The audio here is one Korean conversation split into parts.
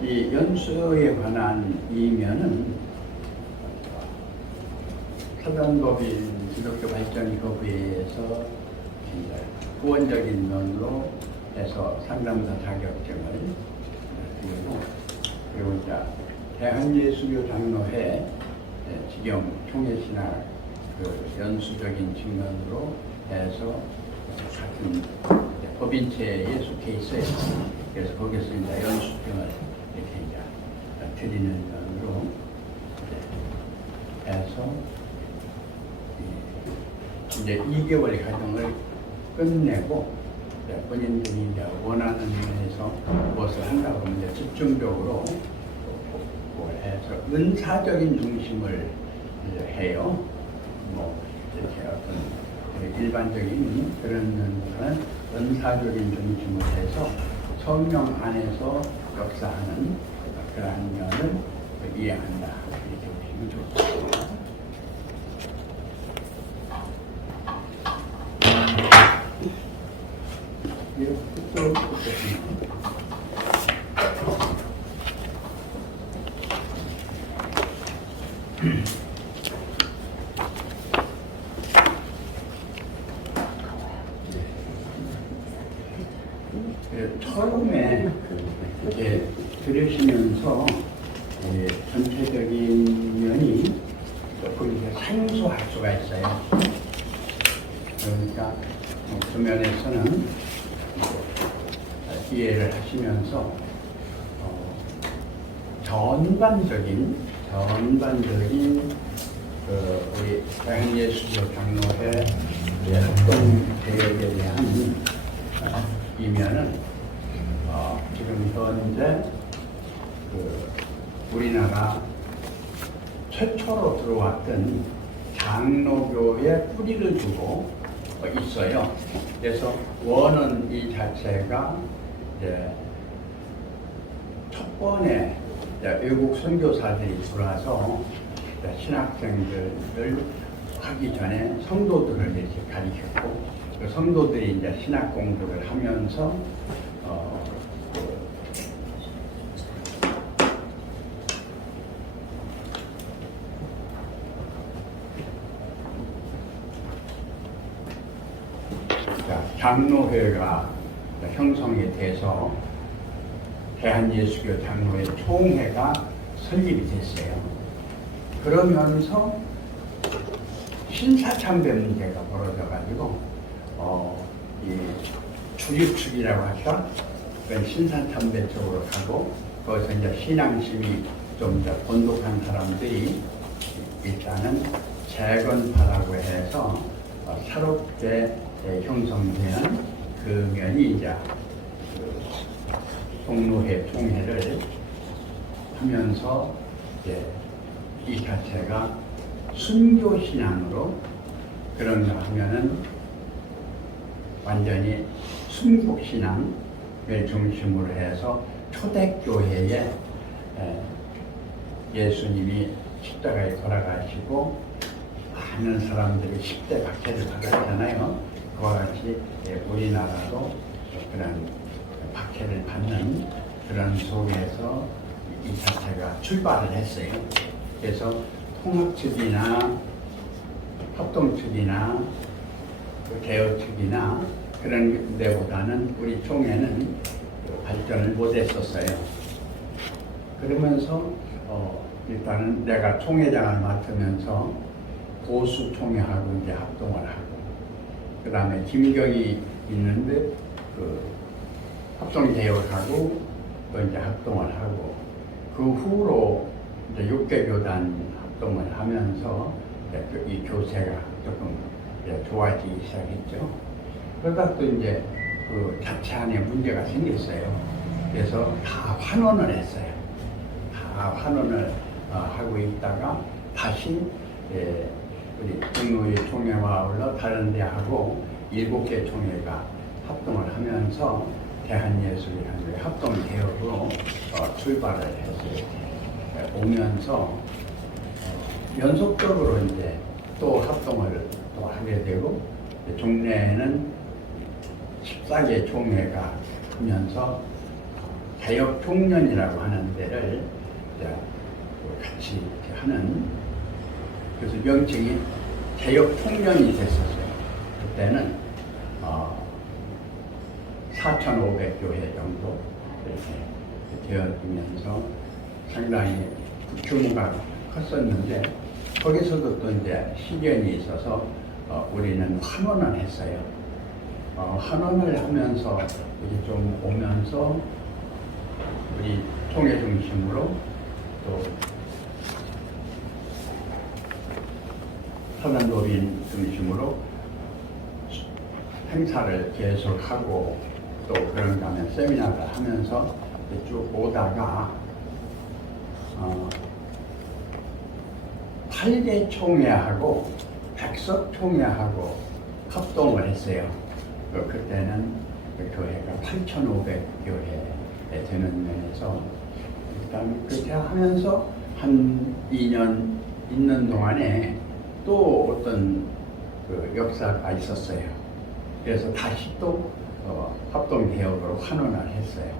이 연수에 관한 이면은 사단법인 기독교 발전협의회에서 후원적인 면으로 해서 상담사 자격증을 그리고 이제 대한예수교 장로회 지경 총회신학 연수적인 측면으로 해서 같은 법인체에 속해 있어요. 그래서 거기서 이제 연수증을 이렇게 이제 드리는 면으로 해서 이제 2개월 과정을 끝내고 본인들이 이제 원하는 면에서 무엇을 한다고 하면 이제 집중적으로 해서 은사적인 중심을 해요. 뭐 이렇게 어떤 일반적인 그런 면보다는 은사적인 중심을 해서 성령 안에서 역사하는 그러한 면을 이해한다. 이렇게 보시면 좋습니다. 처음에 이제 들으시면서 전체적인 면이 조금 생소할 수가 있어요. 그러니까 그 면에서는 이해를 하시면서 전반적인 우리 대한예수교 장로회 활동 계획에 대한 이면은 지금 현재 우리나라 최초로 들어왔던 장로교의 뿌리를 두고 있어요. 그래서 원은 이 자체가 이제 첫 번에 외국 선교사들이 들어와서 신학생들을 하기 전에 성도들을 이렇게 가르쳤고 그 성도들이 이제 신학 공부를 하면서 장로회가 형성이 돼서 대한예수교 장로회 총회가 설립이 됐어요. 그러면서 신사참배 문제가 벌어져가지고 이 주립축이라고 할까? 신사참배 쪽으로 가고 거기서 이제 신앙심이 좀 더 본독한 사람들이 일단은 재건파라고 해서 새롭게 형성되는 그 면이 이제 동로회 총회를 하면서 이제 이 자체가 순교 신앙으로 그런가 하면은 완전히 순국 신앙을 중심으로 해서 초대교회에 예수님이 십자가에 돌아가시고 많은 사람들이 10대 박해를 받았잖아요. 그와 같이 우리나라도 그런 박해를 받는 그런 속에서 이 자체가 출발을 했어요. 그래서 통합 측이나 협동 측이나 개혁 측이나 그런 데보다는 우리 총회는 발전을 못했었어요. 그러면서 일단은 내가 총회장을 맡으면서 보수 총회하고 이제 합동을 하고 그 다음에 김경이 있는데 그 합동 개혁을 하고 또 이제 합동을 하고 그 후로 이제 6개 교단 합동을 하면서 이 교세가 조금 좋아지기 시작했죠. 그러다 또 이제 그 자체 안에 문제가 생겼어요. 그래서 다 환원을 했어요. 다 환원을 하고 있다가 다시 우리 동로회 총회와 아울러 다른 데하고 7개 총회가 합동을 하면서 대한예수교회 합동개혁으로 출발을 했어요. 오면서 연속적으로 이제 또 합동을 또 하게 되고 종래에는 14개 총회가 하면서 개혁 총련이라고 하는 데를 이제 같이 이렇게 하는, 그래서 명칭이 개혁 총련이 됐었어요. 그때는 4,500교회 정도 이렇게 되어지면서 상당히 규모가 컸었는데, 거기서도 또 이제 시련이 있어서 우리는 환원을 했어요. 환원을 하면서 이제 좀 오면서 우리 통일 중심으로 또 선언노린 중심으로 행사를 계속하고, 또 그런 다음에 세미나를 하면서 쭉 오다가 8개 총회하고 백석 총회하고 합동을 했어요. 그때는 그 교회가 8,500교회 되는 면에서 일단 그렇게 하면서 한 2년 있는 동안에 또 어떤 그 역사가 있었어요. 그래서 다시 또 합동개혁으로 환원을 했어요.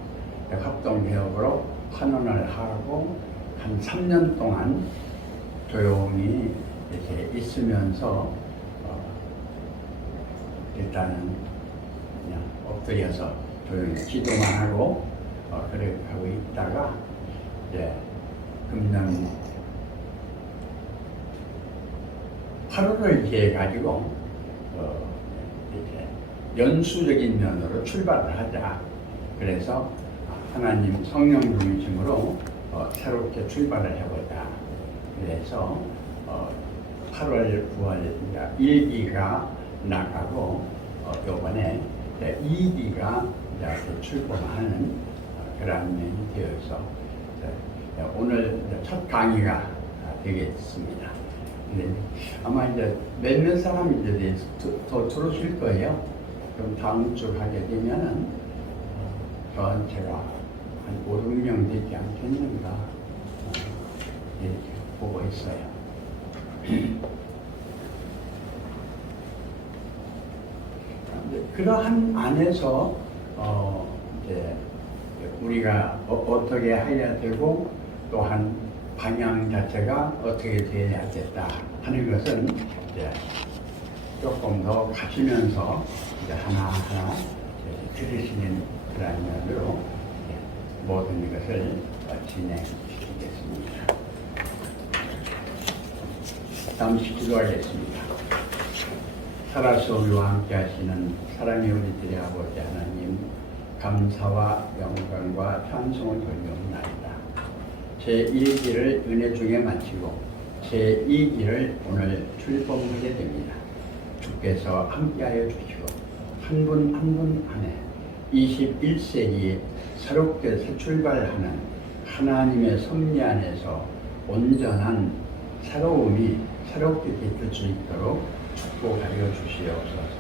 합동개혁으로 환원을 하고 한 3년 동안 조용히 이렇게 있으면서 일단은 그냥 엎드려서 조용히 기도만 하고 그렇게 하고 있다가 이제 금년 8월을 기해 가지고 이렇게 연수적인 면으로 출발을 하자. 그래서 하나님 성령 중심으로 새롭게 출발을 해보자. 그래서 8월, 9월 1기가 나가고 이번에 2기가 출범하는 그런 면이 되어서 오늘 첫 강의가 되겠습니다. 아마 이제 몇몇 사람이 이제 더 들어오실 거예요. 그럼 다음 주 하게 되면은 전체가 한 5, 6명 되지 않겠는가 이렇게 보고 있어요. 그러한 안에서 이제 우리가 어떻게 해야 되고 또한 방향 자체가 어떻게 되어야겠다 하는 것은 이제 조금 더 가시면서 이제 하나하나 들으시는 그런 면으로 모든 것을 진행시키겠습니다. 잠시 기도하겠습니다. 살아서 우리와 함께 하시는 사랑의 우리들의 아버지 하나님, 감사와 영광과 찬송을 돌려옵나이다. 제1기를 은혜 중에 마치고 제2기를 오늘 출범하게 됩니다. 주께서 함께하여 주시고 한 분 한 분 안에 21세기에 새롭게 새 출발하는 하나님의 섭리 안에서 온전한 새로움이 새롭게 비칠 수 있도록 축복하여 주시옵소서.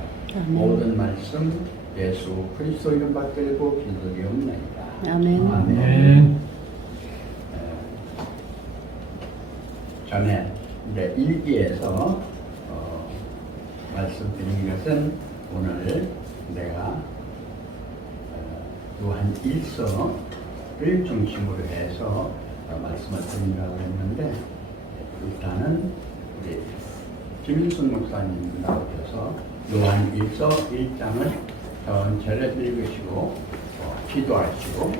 모든 말씀 예수 그리스도 이름 받들고 기도드리옵나이다. 아멘. 아멘. 전에 이제 1기에서 말씀드린 것은 오늘 내가 요한 1서를 중심으로 해서 말씀을 드린다고 했는데, 일단은 우리 김일순 목사님 나오셔서 요한 1서 1장을 전체를 읽으시고 기도하시고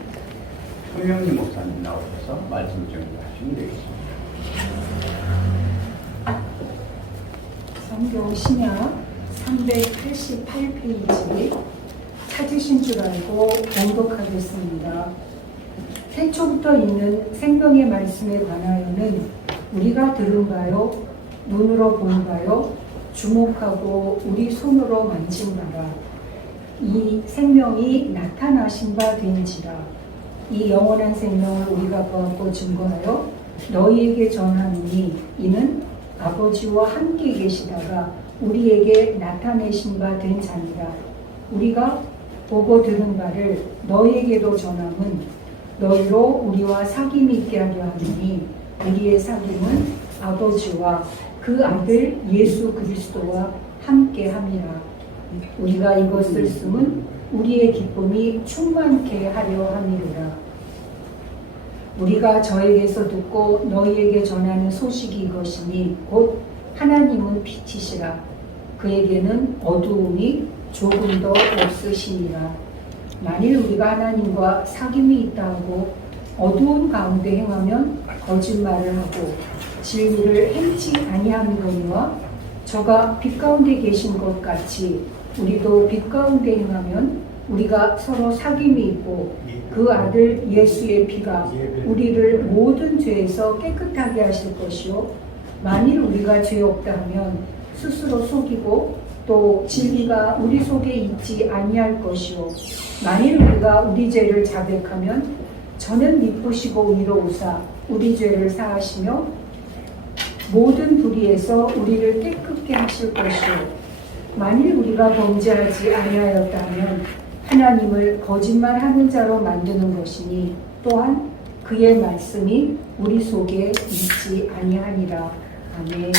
성령님 목사님 나오셔서 말씀 정리하시면 되겠습니다. 성경 신약 388페이지 찾으신 줄 알고 봉독하겠습니다. 태초부터 있는 생명의 말씀에 관하여는 우리가 들은 바요, 눈으로 본 바요, 주목하고 우리 손으로 만진 바라. 이 생명이 나타나신 바 된지라. 이 영원한 생명을 우리가 보았고 증거하여 너희에게 전하노니 이는 아버지와 함께 계시다가 우리에게 나타내신 바 된 자니라. 우리가 보고 들은 바를 너희에게도 전함은 너희로 우리와 사귐이 있게 하려 하느니 우리의 사귐은 아버지와 그 아들 예수 그리스도와 함께 함이라. 우리가 이것을 쓰면 우리의 기쁨이 충만케 하려 함이로라. 우리가 저에게서 듣고 너희에게 전하는 소식이 이것이니 곧 하나님은 빛이시라. 그에게는 어두움이 조금도 없으시니라. 만일 우리가 하나님과 사귐이 있다 하고 어두운 가운데 행하면 거짓말을 하고 진리를 행치 아니하느니와 저가 빛 가운데 계신 것 같이 우리도 빛 가운데 행하면 우리가 서로 사귐이 있고 그 아들 예수의 피가 우리를 모든 죄에서 깨끗하게 하실 것이요 만일 우리가 죄 없다 하면 스스로 속이고 또 진리가 우리 속에 있지 아니할 것이요 만일 우리가 우리 죄를 자백하면 저는 미쁘시고 위로우사 우리 죄를 사하시며 모든 불의에서 우리를 깨끗게 하실 것이요 만일 우리가 범죄하지 아니하였다면 하나님을 거짓말하는 자로 만드는 것이니 또한 그의 말씀이 우리 속에 있지 아니하니라. 아멘.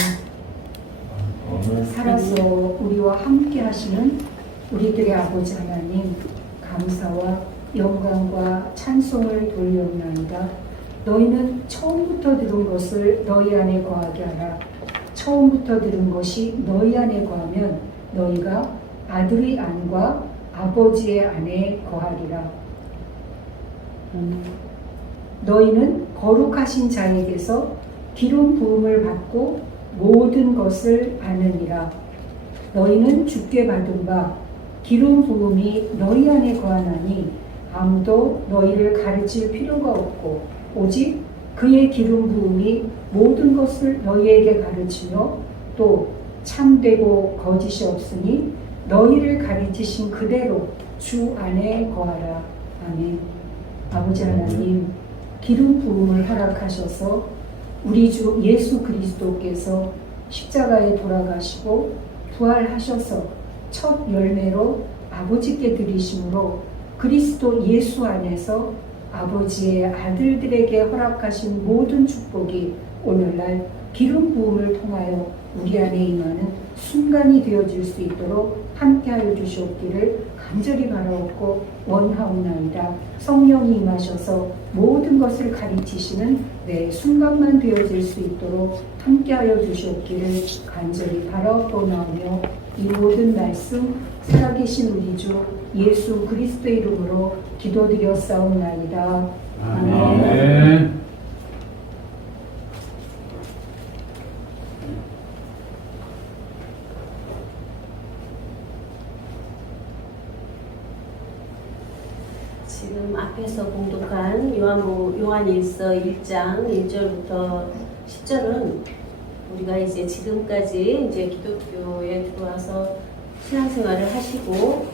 살아서 우리와 함께 하시는 우리들의 아버지 하나님, 감사와 영광과 찬송을 돌려옵나이다. 너희는 처음부터 들은 것을 너희 안에 거하게 하라. 처음부터 들은 것이 너희 안에 거하면 너희가 아들의 안과 아버지의 안에 거하리라. 너희는 거룩하신 자에게서 기름 부음을 받고 모든 것을 아느니라. 너희는 주께 받은 바 기름 부음이 너희 안에 거하나니 아무도 너희를 가르칠 필요가 없고 오직 그의 기름 부음이 모든 것을 너희에게 가르치며 또 참되고 거짓이 없으니 너희를 가르치신 그대로 주 안에 거하라. 아멘. 아버지 하나님, 기름 부음을 허락하셔서 우리 주 예수 그리스도께서 십자가에 돌아가시고 부활하셔서 첫 열매로 아버지께 드리심으로 그리스도 예수 안에서 아버지의 아들들에게 허락하신 모든 축복이 오늘날 기름 부음을 통하여 우리 안에 임하는 순간이 되어질 수 있도록 함께하여 주시옵기를 간절히 바라옵고 원하옵나이다. 성령이 임하셔서 모든 것을 가르치시는 매 순간만 되어질 수 있도록 함께하여 주시옵기를 간절히 바라옵나오며 이 모든 말씀 살아계신 우리 주 예수 그리스도의 이름으로 기도드렸사옵나이다. 아멘. 지금 앞에서 봉독한 요한일서 1장 1절부터 10절은 우리가 이제 지금까지 이제 기독교에 들어와서 신앙생활을 하시고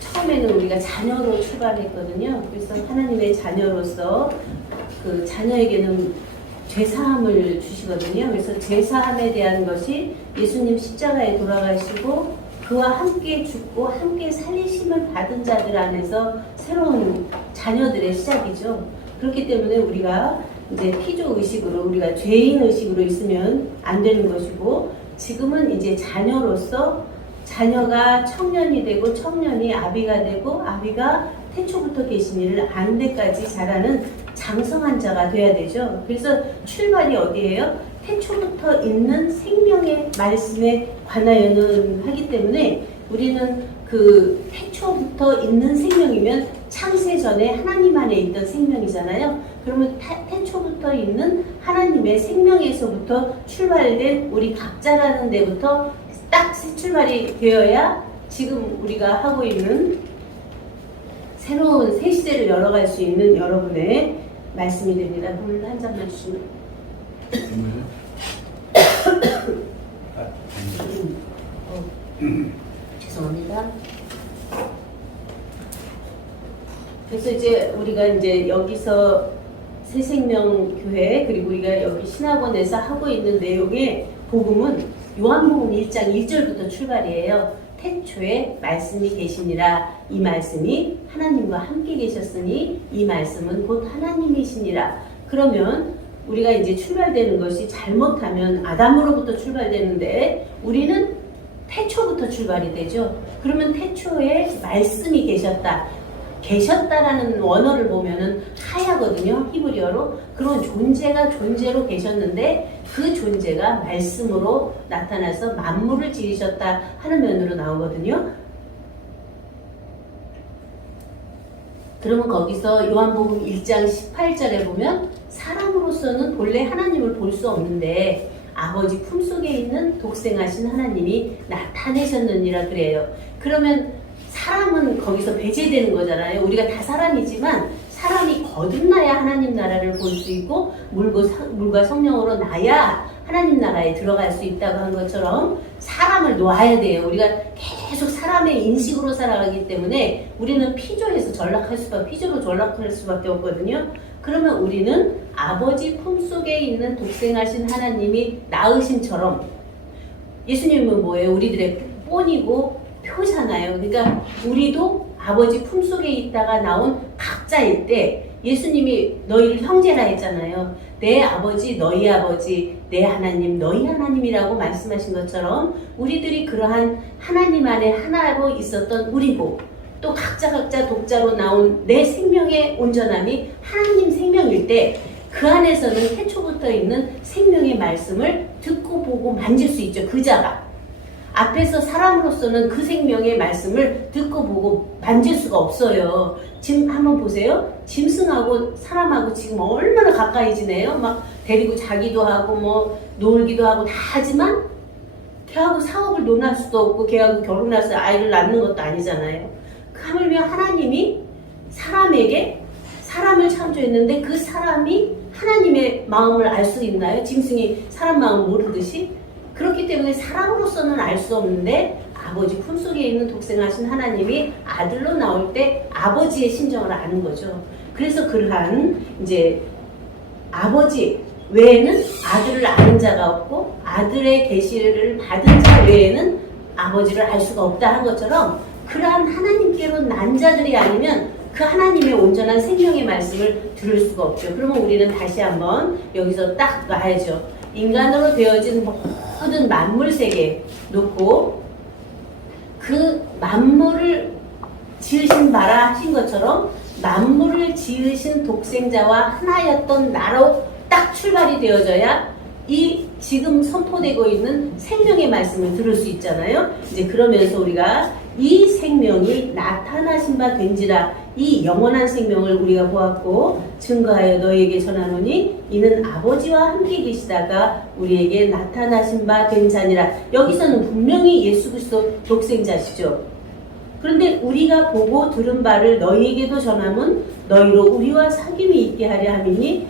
처음에는 우리가 자녀로 출발했거든요. 그래서 하나님의 자녀로서 그 자녀에게는 죄사함을 주시거든요. 그래서 죄사함에 대한 것이 예수님 십자가에 돌아가시고 그와 함께 죽고 함께 살리심을 받은 자들 안에서 새로운 자녀들의 시작이죠. 그렇기 때문에 우리가 이제 피조 의식으로 우리가 죄인 의식으로 있으면 안 되는 것이고 지금은 이제 자녀로서 자녀가 청년이 되고 청년이 아비가 되고 아비가 태초부터 계신 이를 안 데까지 자라는 장성한 자가 돼야 되죠. 그래서 출발이 어디예요? 태초부터 있는 생명의 말씀에 관하여는 하기 때문에 우리는 그 태초부터 있는 생명이면 창세 전에 하나님 안에 있던 생명이잖아요. 그러면 태초부터 있는 하나님의 생명에서부터 출발된 우리 각자라는 데부터 딱 출발이 되어야 지금 우리가 하고 있는 새로운 새 시대를 열어갈 수 있는 여러분의 말씀이 됩니다. 물 한 잔만 주시면. 죄송합니다. 그래서 이제 우리가 이제 여기서 새생명교회 그리고 우리가 여기 신학원에서 하고 있는 내용의 복음은 요한복음 1장 1절부터 출발이에요. 태초에 말씀이 계시니라. 이 말씀이 하나님과 함께 계셨으니 이 말씀은 곧 하나님이시니라. 그러면 우리가 이제 출발되는 것이 잘못하면 아담으로부터 출발되는데 우리는 태초부터 출발이 되죠. 그러면 태초에 말씀이 계셨다. 계셨다라는 원어를 보면은 하야거든요. 히브리어로. 그런 존재가 존재로 계셨는데 그 존재가 말씀으로 나타나서 만물을 지으셨다 하는 면으로 나오거든요. 그러면 거기서 요한복음 1장 18절에 보면 사람으로서는 본래 하나님을 볼 수 없는데 아버지 품속에 있는 독생하신 하나님이 나타내셨느니라 그래요. 그러면 사람은 거기서 배제되는 거잖아요. 우리가 다 사람이지만 사람이 거듭나야 하나님 나라를 볼 수 있고 물과 성령으로 나야 하나님 나라에 들어갈 수 있다고 한 것처럼 사람을 놓아야 돼요. 우리가 계속 사람의 인식으로 살아가기 때문에 우리는 피조로 전락할 수밖에 없거든요. 그러면 우리는 아버지 품속에 있는 독생하신 하나님이 낳으심처럼 예수님은 뭐예요? 우리들의 본이고 표잖아요. 그러니까 우리도 아버지 품속에 있다가 나온 각자일 때 예수님이 너희를 형제라 했잖아요. 내 아버지 너희 아버지, 내 하나님 너희 하나님이라고 말씀하신 것처럼 우리들이 그러한 하나님 안에 하나로 있었던 우리고 또 각자 독자로 나온 내 생명의 온전함이 하나님 생명일 때 그 안에서는 태초부터 있는 생명의 말씀을 듣고 보고 만질 수 있죠. 그 자가. 앞에서 사람으로서는 그 생명의 말씀을 듣고 보고 만질 수가 없어요. 지금 한번 보세요. 짐승하고 사람하고 지금 얼마나 가까이 지내요? 막 데리고 자기도 하고 뭐 놀기도 하고 다 하지만 걔하고 사업을 논할 수도 없고 걔하고 결혼해서 아이를 낳는 것도 아니잖아요. 하물며 하나님이 사람에게 사람을 창조했는데 그 사람이 하나님의 마음을 알 수 있나요? 짐승이 사람 마음 모르듯이? 그렇기 때문에 사람으로서는 알 수 없는데 아버지 품속에 있는 독생하신 하나님이 아들로 나올 때 아버지의 심정을 아는 거죠. 그래서 그러한 이제 아버지 외에는 아들을 아는 자가 없고 아들의 계시를 받은 자 외에는 아버지를 알 수가 없다 한 것처럼 그러한 하나님께로 난 자들이 아니면 그 하나님의 온전한 생명의 말씀을 들을 수가 없죠. 그러면 우리는 다시 한번 여기서 딱 놔야죠. 인간으로 되어진 모든 만물 세계 놓고 그 만물을 지으신 바라 하신 것처럼 만물을 지으신 독생자와 하나였던 나로 딱 출발이 되어져야 이 지금 선포되고 있는 생명의 말씀을 들을 수 있잖아요. 이제 그러면서 우리가 이 생명이 나타나신 바 된지라 이 영원한 생명을 우리가 보았고 증거하여 너희에게 전하노니 이는 아버지와 함께 계시다가 우리에게 나타나신 바 된 자니라. 여기서는 분명히 예수 그리스도 독생자시죠. 그런데 우리가 보고 들은 바를 너희에게도 전함은 너희로 우리와 사귐이 있게 하려 함이니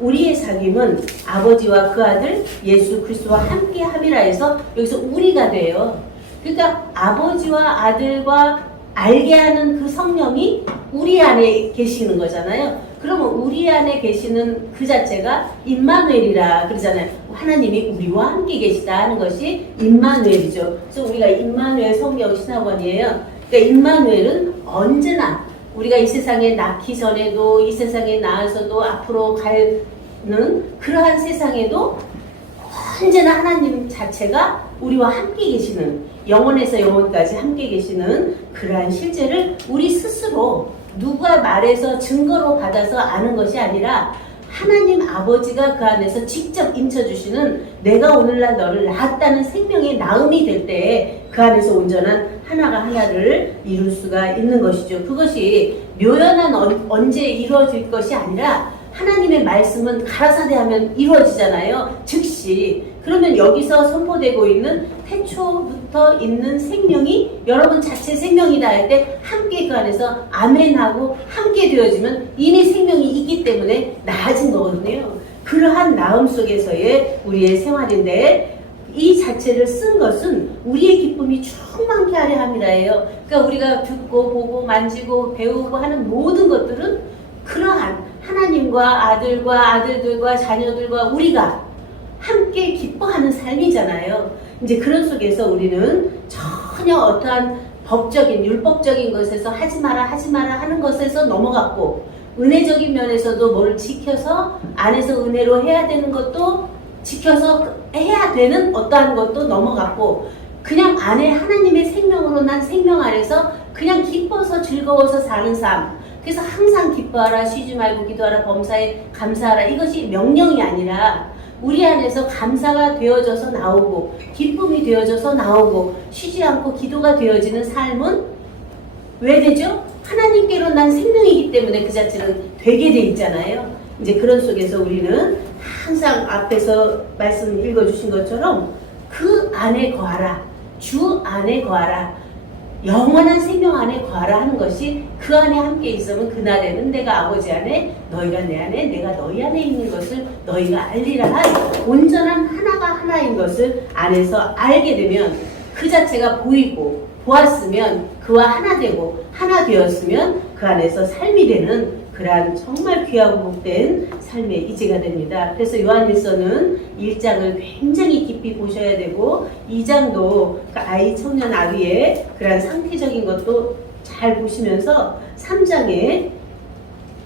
우리의 사귐은 아버지와 그 아들 예수 그리스도와 함께 함이라 해서 여기서 우리가 돼요. 그러니까 아버지와 아들과 알게 하는 그 성령이 우리 안에 계시는 거잖아요. 그러면 우리 안에 계시는 그 자체가 임마누엘이라 그러잖아요. 하나님이 우리와 함께 계시다 하는 것이 임마누엘이죠. 그래서 우리가 임마누엘 성경 신학원이에요. 그러니까 임마누엘은 언제나 우리가 이 세상에 낳기 전에도 이 세상에 나와서도 앞으로 가는 그러한 세상에도 언제나 하나님 자체가 우리와 함께 계시는 영원에서 영원까지 함께 계시는 그러한 실제를 우리 스스로 누가 말해서 증거로 받아서 아는 것이 아니라 하나님 아버지가 그 안에서 직접 임쳐주시는 내가 오늘날 너를 낳았다는 생명의 나음이 될 때에 그 안에서 온전한 하나가 하나를 이룰 수가 있는 것이죠. 그것이 묘연한 언제 이루어질 것이 아니라 하나님의 말씀은 가라사대하면 이루어지잖아요. 즉시. 그러면 여기서 선포되고 있는 태초부터 있는 생명이 여러분 자체 생명이다 할 때 함께 그 안에서 아멘하고 함께 되어지면 이미 생명이 있기 때문에 나아진 거거든요. 그러한 나음 속에서의 우리의 생활인데 이 자체를 쓴 것은 우리의 기쁨이 충만케 하려 함이라예요. 그러니까 우리가 듣고 보고 만지고 배우고 하는 모든 것들은 그러한 하나님과 아들과 아들들과 자녀들과 우리가 함께 기뻐하는 삶이잖아요. 이제 그런 속에서 우리는 전혀 어떠한 법적인 율법적인 것에서 하지 마라 하는 것에서 넘어갔고 은혜적인 면에서도 뭘 지켜서 안에서 은혜로 해야 되는 것도 지켜서 해야 되는 어떠한 것도 넘어갔고 그냥 안에 하나님의 생명으로 난 생명 안에서 그냥 기뻐서 즐거워서 사는 삶. 그래서 항상 기뻐하라, 쉬지 말고 기도하라, 범사에 감사하라. 이것이 명령이 아니라 우리 안에서 감사가 되어져서 나오고 기쁨이 되어져서 나오고 쉬지 않고 기도가 되어지는 삶은 왜 되죠? 하나님께로 난 생명이기 때문에 그 자체는 되게 돼 있잖아요. 이제 그런 속에서 우리는 항상 앞에서 말씀 읽어주신 것처럼 그 안에 거하라, 주 안에 거하라, 영원한 생명 안에 거하라 하는 것이 그 안에 함께 있으면 그날에는 내가 아버지 안에, 너희가 내 안에, 내가 너희 안에 있는 것을 너희가 알리라 한 온전한 하나가 하나인 것을 안에서 알게 되면 그 자체가 보이고 보았으면 그와 하나 되고 하나 되었으면 그 안에서 삶이 되는 그러한 정말 귀하고 복된 삶의 이지가 됩니다. 그래서 요한일서는 1장을 굉장히 깊이 보셔야 되고 2장도 그 아이 청년 아비의 그러한 상태적인 것도 잘 보시면서 3장에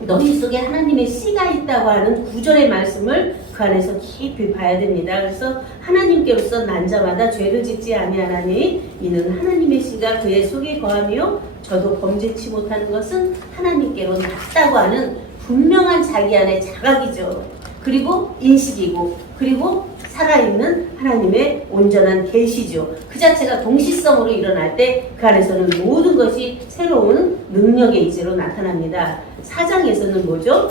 너희 속에 하나님의 씨가 있다고 하는 9절의 말씀을 그 안에서 깊이 봐야 됩니다. 그래서 하나님께로서 난 자마다 죄를 짓지 아니하나니 이는 하나님의 씨가 그의 속에 거하며 저도 범죄치 못하는 것은 하나님께로 났다고 하는 분명한 자기 안의 자각이죠. 그리고 인식이고 그리고 살아있는 하나님의 온전한 계시죠. 그 자체가 동시성으로 일어날 때 그 안에서는 모든 것이 새로운 능력의 이제로 나타납니다. 4장에서는 뭐죠?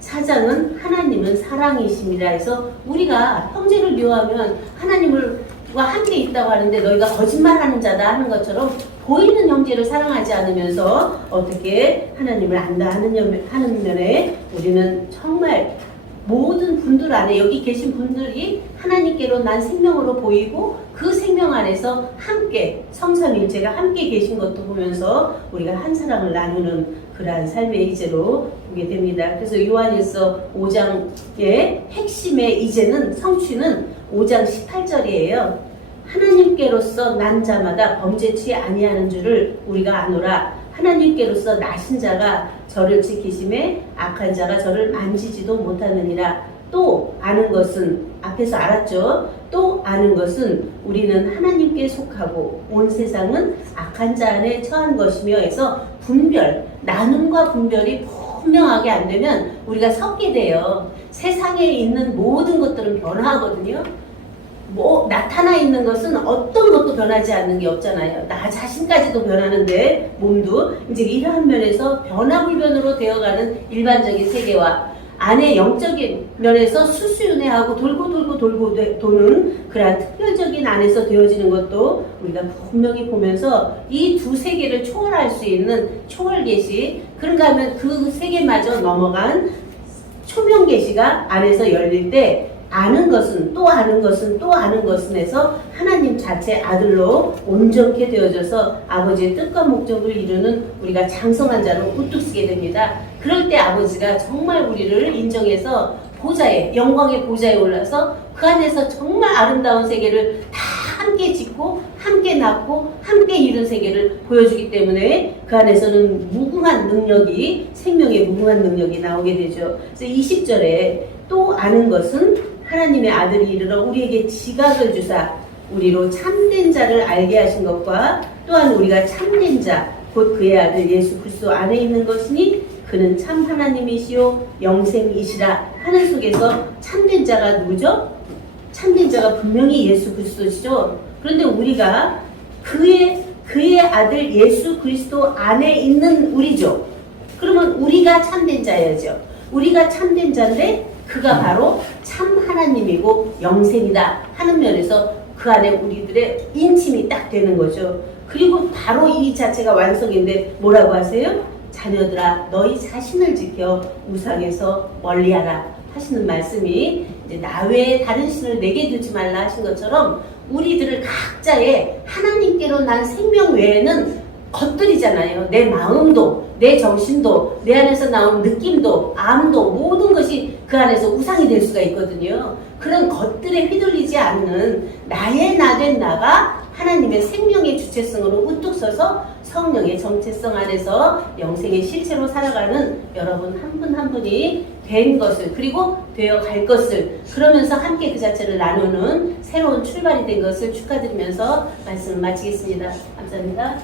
4장은 하나님은 사랑이십니다 해서 우리가 형제를 미워하면 하나님과 함께 있다고 하는데 너희가 거짓말하는 자다 하는 것처럼 보이는 형제를 사랑하지 않으면서 어떻게 하나님을 안다 하는 면에 우리는 정말 모든 분들 안에 여기 계신 분들이 하나님께로 난 생명으로 보이고 그 생명 안에서 함께 성삼일체가 함께 계신 것도 보면서 우리가 한 사람을 나누는 그러한 삶의 이제로 보게 됩니다. 그래서 요한일서 5장의 핵심의 이제는 성취는 5장 18절이에요. 하나님께로서 난 자마다 범죄치 아니하는 줄을 우리가 아노라. 하나님께로서 나신 자가 저를 지키심에 악한 자가 저를 만지지도 못하느니라. 또 아는 것은 앞에서 알았죠. 또 아는 것은 우리는 하나님께 속하고 온 세상은 악한 자 안에 처한 것이며 해서 분별, 나눔과 분별이 분명하게 안 되면 우리가 섞게 돼요. 세상에 있는 모든 것들은 변화하거든요. 나타나 있는 것은 어떤 것도 변하지 않는 게 없잖아요. 나 자신까지도 변하는데 몸도 이제 이러한 면에서 변화불변으로 되어가는 일반적인 세계와 안에 영적인 면에서 수수윤회하고 돌고 도는 그러한 특별적인 안에서 되어지는 것도 우리가 분명히 보면서 이 두 세계를 초월할 수 있는 초월계시, 그런가 하면 그 세계마저 넘어간 초명계시가 안에서 열릴 때 아는 것은 또 아는 것은 또 아는 것은 해서 하나님 자체 아들로 온전케 되어져서 아버지의 뜻과 목적을 이루는 우리가 장성한 자로 우뚝 서게 됩니다. 그럴 때 아버지가 정말 우리를 인정해서 보좌에, 영광의 보좌에 올라서 그 안에서 정말 아름다운 세계를 다 함께 짓고 함께 낳고 함께 이룬 세계를 보여주기 때문에 그 안에서는 무궁한 능력이, 생명의 무궁한 능력이 나오게 되죠. 그래서 20절에 또 아는 것은 하나님의 아들이 이르러 우리에게 지각을 주사 우리로 참된 자를 알게 하신 것과 또한 우리가 참된 자 곧 그의 아들 예수 그리스도 안에 있는 것이니 그는 참 하나님이시요 영생이시라 하는 속에서 참된 자가 누구죠? 참된 자가 분명히 예수 그리스도시죠. 그런데 우리가 그의 아들 예수 그리스도 안에 있는 우리죠. 그러면 우리가 참된 자야죠. 우리가 참된 자인데 그가 바로 참 하나님이고 영생이다 하는 면에서 그 안에 우리들의 인침이 딱 되는 거죠. 그리고 바로 이 자체가 완성인데 뭐라고 하세요? 자녀들아 너희 자신을 지켜 우상에서 멀리하라 하시는 말씀이 이제 나 외에 다른 신을 내게 두지 말라 하신 것처럼 우리들을 각자의 하나님께로 난 생명 외에는 것들이잖아요. 내 마음도 내 정신도 내 안에서 나오는 느낌도 암도 모든 것이 그 안에서 우상이 될 수가 있거든요. 그런 것들에 휘둘리지 않는 나의 나된 나가 하나님의 생명의 주체성으로 우뚝 서서 성령의 정체성 안에서 영생의 실체로 살아가는 여러분 한 분 한 분이 된 것을, 그리고 되어 갈 것을, 그러면서 함께 그 자체를 나누는 새로운 출발이 된 것을 축하드리면서 말씀을 마치겠습니다. 감사합니다.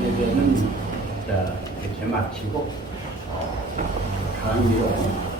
예배는 자 이렇게 마치고 강의로